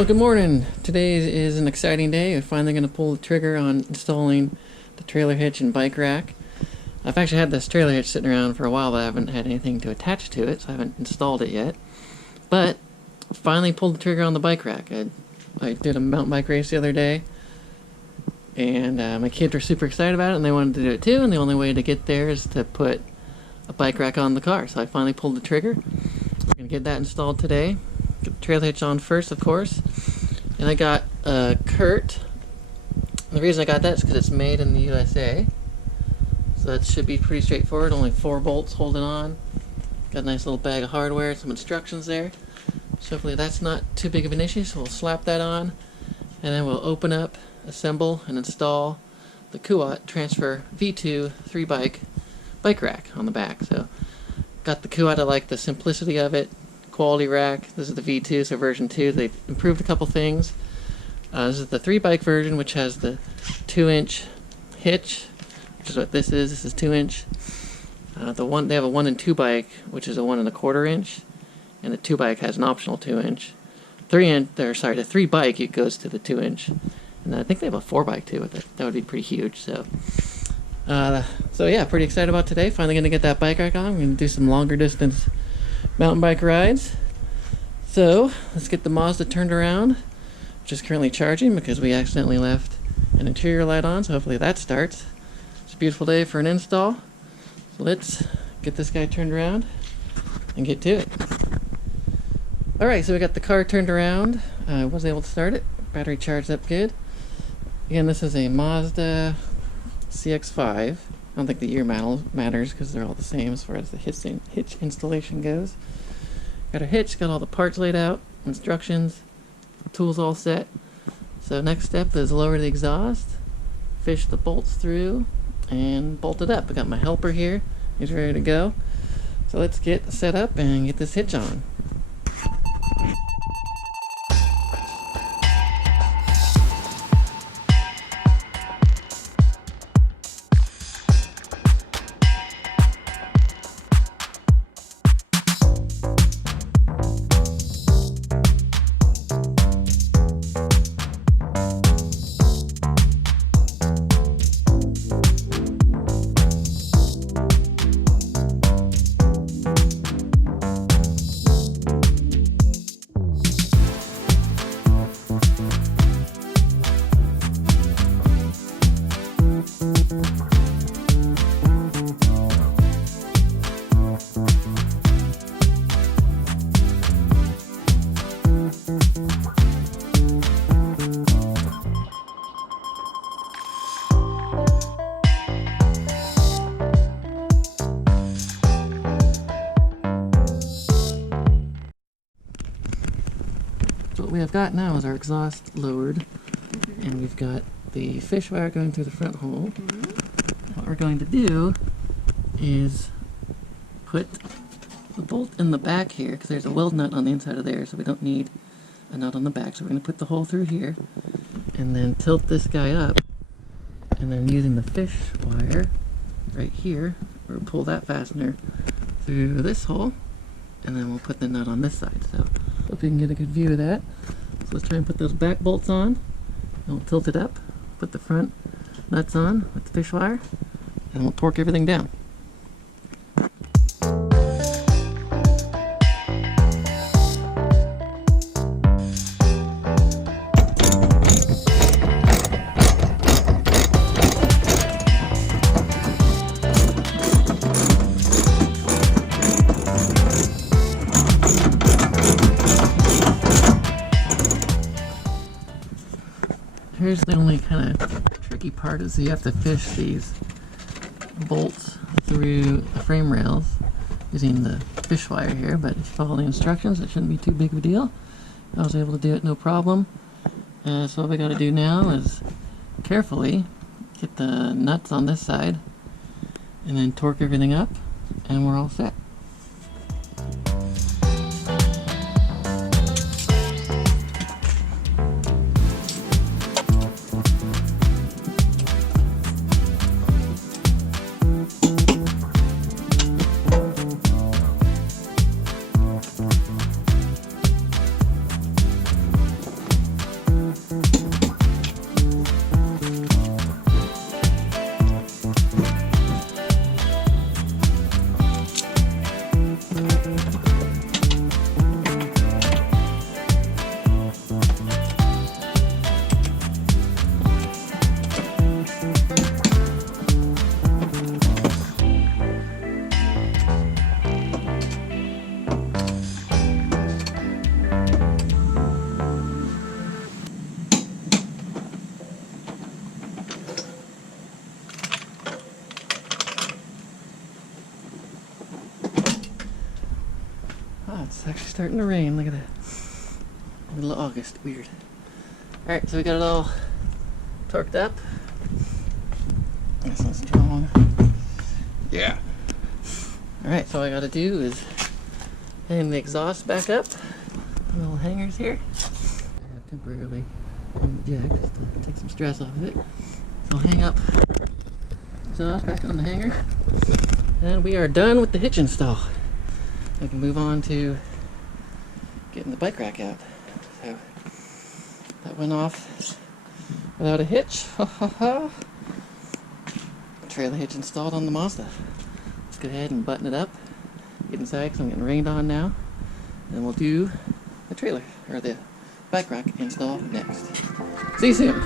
Well, good morning. Today is an exciting day. I'm finally going to pull the trigger on installing the trailer hitch and bike rack. I've actually had this trailer hitch sitting around for a while, but I haven't had anything to attach to it, so I haven't installed it yet. But finally pulled the trigger on the bike rack. I did a mountain bike race the other day, and my kids were super excited about it, and they wanted to do it too, and the only way to get there is to put a bike rack on the car. So I finally pulled the trigger. We're going to get that installed today. Get the trailer hitch on first, of course. And I got a CURT. The reason I got that is because it's made in the USA. So that should be pretty straightforward. Only 4 bolts holding on. Got a nice little bag of hardware, some instructions there. So hopefully that's not too big of an issue. So we'll slap that on. And then we'll open up, assemble, and install the Kuat Transfer V2 3-bike rack on the back. So got the Kuat. I like the simplicity of it. Quality rack. This is the V2, so version 2. They've improved a couple things. This is the 3-bike version, which has the 2-inch hitch, which is what this is. This is 2-inch. They have a 1 and 2 bike, which is a 1 1/4 inch, and the 2 bike has an optional 2-inch. The 3 bike it goes to the 2-inch, and I think they have a 4 bike too with it. That would be pretty huge. So yeah, pretty excited about today. Finally going to get that bike rack on. We're going to do some longer distance mountain bike rides. So let's get the Mazda turned around, which is currently charging because we accidentally left an interior light on, so hopefully that starts. It's a beautiful day for an install. So let's get this guy turned around and get to it. Alright, so we got the car turned around. I was able to start it. Battery charged up good. Again, this is a Mazda CX-5. I don't think the year matters because they're all the same as far as the hitch installation goes. Got a hitch, got all the parts laid out, instructions, tools all set. So next step is lower the exhaust, fish the bolts through, and bolt it up. I got my helper here. He's ready to go. So let's get set up and get this hitch on. What we have got now is our exhaust lowered, and we've got the fish wire going through the front hole. What we're going to do is put the bolt in the back here, because there's a weld nut on the inside of there, so we don't need a nut on the back. So we're going to put the hole through here, and then tilt this guy up, and then using the fish wire right here, we'll pull that fastener through this hole, and then we'll put the nut on this side. So hope you can get a good view of that. So let's try and put those back bolts on. And we'll tilt it up, put the front nuts on with the fish wire, and we'll torque everything down. Here's the only kind of tricky part is you have to fish these bolts through the frame rails using the fish wire here, but if you follow the instructions it shouldn't be too big of a deal. I was able to do it no problem. So what we got to do now is carefully get the nuts on this side and then torque everything up, and we're all set. starting to rain. Look at that. Middle of August. Weird. Alright, so we got it all torqued up. This one's strong. Yeah. Alright, so all I gotta do is hang the exhaust back up. Little hangers here. I have temporarily hung the jack just to take some stress off of it. So I'll hang up exhaust back on the hanger. And we are done with the hitch install. We can move on to getting the bike rack out. So that went off without a hitch. Ha ha ha. Trailer hitch installed on the Mazda. Let's go ahead and button it up. Get inside because I'm getting rained on now. And we'll do the trailer, or the bike rack install next. See you soon.